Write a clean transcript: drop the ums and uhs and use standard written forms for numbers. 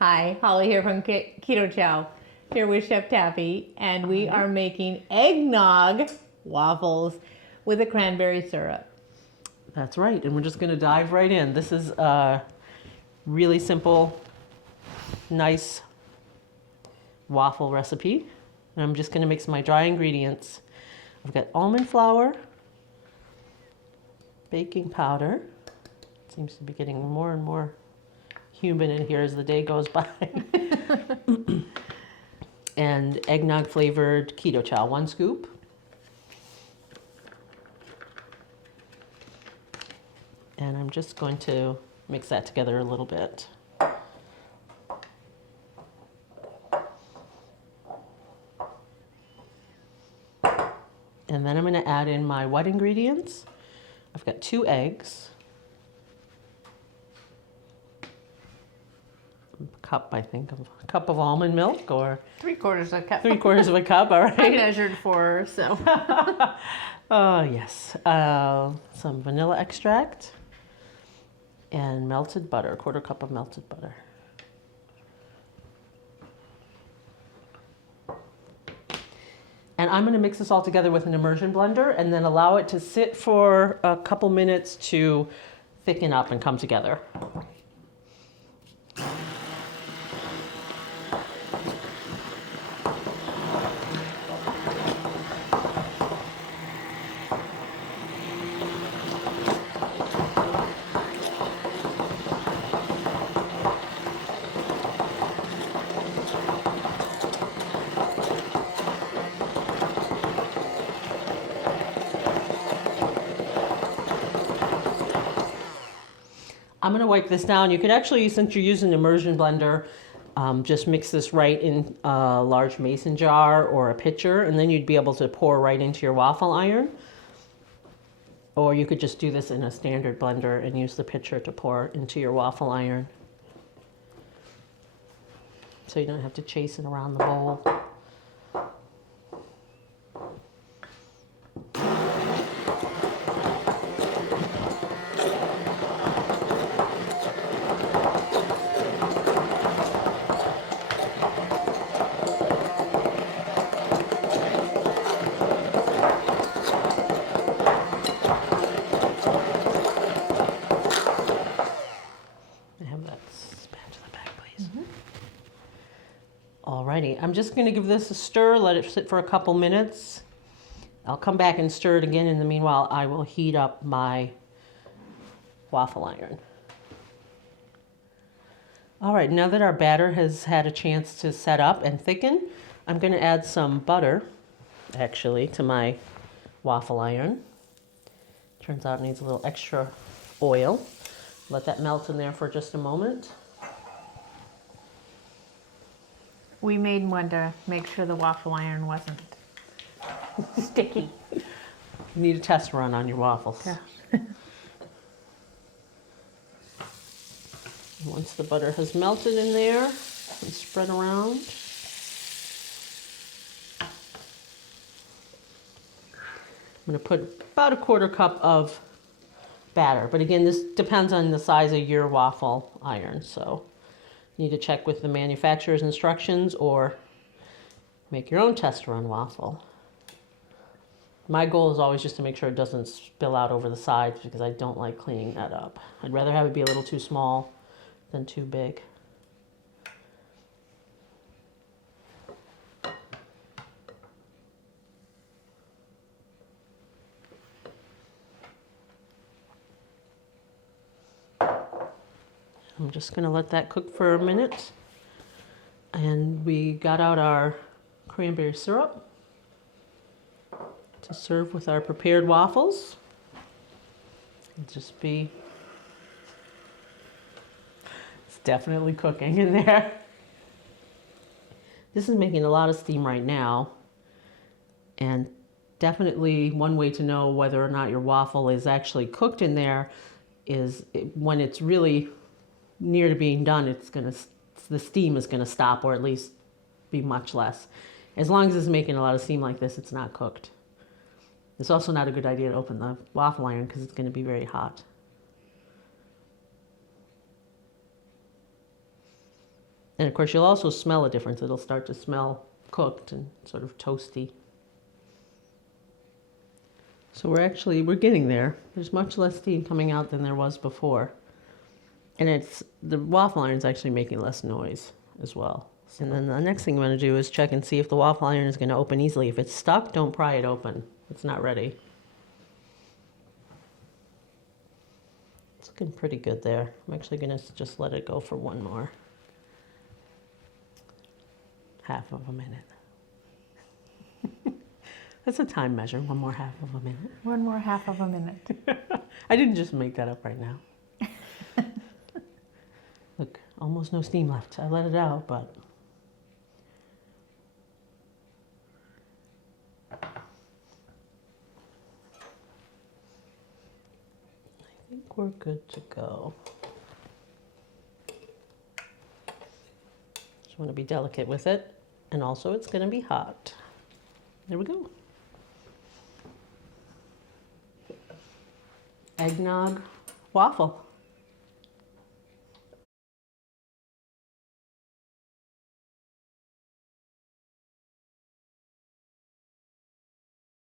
Hi, Holly here from Keto Chow, here with Chef Taffy, and we are making eggnog waffles with a cranberry syrup. That's right, and we're just going to dive right in. This is a really simple, nice waffle recipe. And I'm just going to mix my dry ingredients. I've got almond flour, baking powder. It seems to be getting more and more humid in here as the day goes by. And eggnog flavored Keto Chow, 1 scoop. And I'm just going to mix that together a little bit. And then I'm going to add in my wet ingredients. I've got 2 eggs, a cup, I think, of a cup of almond milk, or 3/4 of a cup. 3/4 of a cup, all right. I measured 4, so. Oh, yes. Some vanilla extract and melted butter, 1/4 cup of melted butter. And I'm going to mix this all together with an immersion blender and then allow it to sit for a couple minutes to thicken up and come together. I'm going to wipe this down. You could actually, since you're using an immersion blender, just mix this right in a large mason jar or a pitcher, and then you'd be able to pour right into your waffle iron. Or you could just do this in a standard blender and use the pitcher to pour into your waffle iron. So you don't have to chase it around the bowl. Alrighty, I'm just going to give this a stir, let it sit for a couple minutes. I'll come back and stir it again. In the meanwhile, I will heat up my waffle iron. All right, now that our batter has had a chance to set up and thicken, I'm going to add some butter, actually, to my waffle iron. Turns out it needs a little extra oil. Let that melt in there for just a moment. We made one to make sure the waffle iron wasn't sticky. You need a test run on your waffles. Yeah. Once the butter has melted in there and spread around, I'm going to put about a 1/4 cup of batter. But again, this depends on the size of your waffle iron, so you need to check with the manufacturer's instructions or make your own test run waffle. My goal is always just to make sure it doesn't spill out over the sides because I don't like cleaning that up. I'd rather have it be a little too small than too big. I'm just going to let that cook for a minute. And we got out our cranberry syrup to serve with our prepared waffles. It'll just be, it's definitely cooking in there. This is making a lot of steam right now. And definitely one way to know whether or not your waffle is actually cooked in there is when it's really near to being done, the steam is going to stop, or at least be much less. As long as it's making a lot of steam like this, it's not cooked. It's also not a good idea to open the waffle iron because it's going to be very hot. And of course, you'll also smell a difference. It'll start to smell cooked and sort of toasty. So we're getting there. There's much less steam coming out than there was before. And the waffle iron's actually making less noise as well. And then the next thing I'm going to do is check and see if the waffle iron is going to open easily. If it's stuck, don't pry it open. It's not ready. It's looking pretty good there. I'm actually going to just let it go for one more. Half of a minute. That's a time measure, one more half of a minute. One more half of a minute. I didn't just make that up right now. Look, almost no steam left. I let it out, but... I think we're good to go. Just want to be delicate with it, and also it's going to be hot. There we go. Eggnog waffle.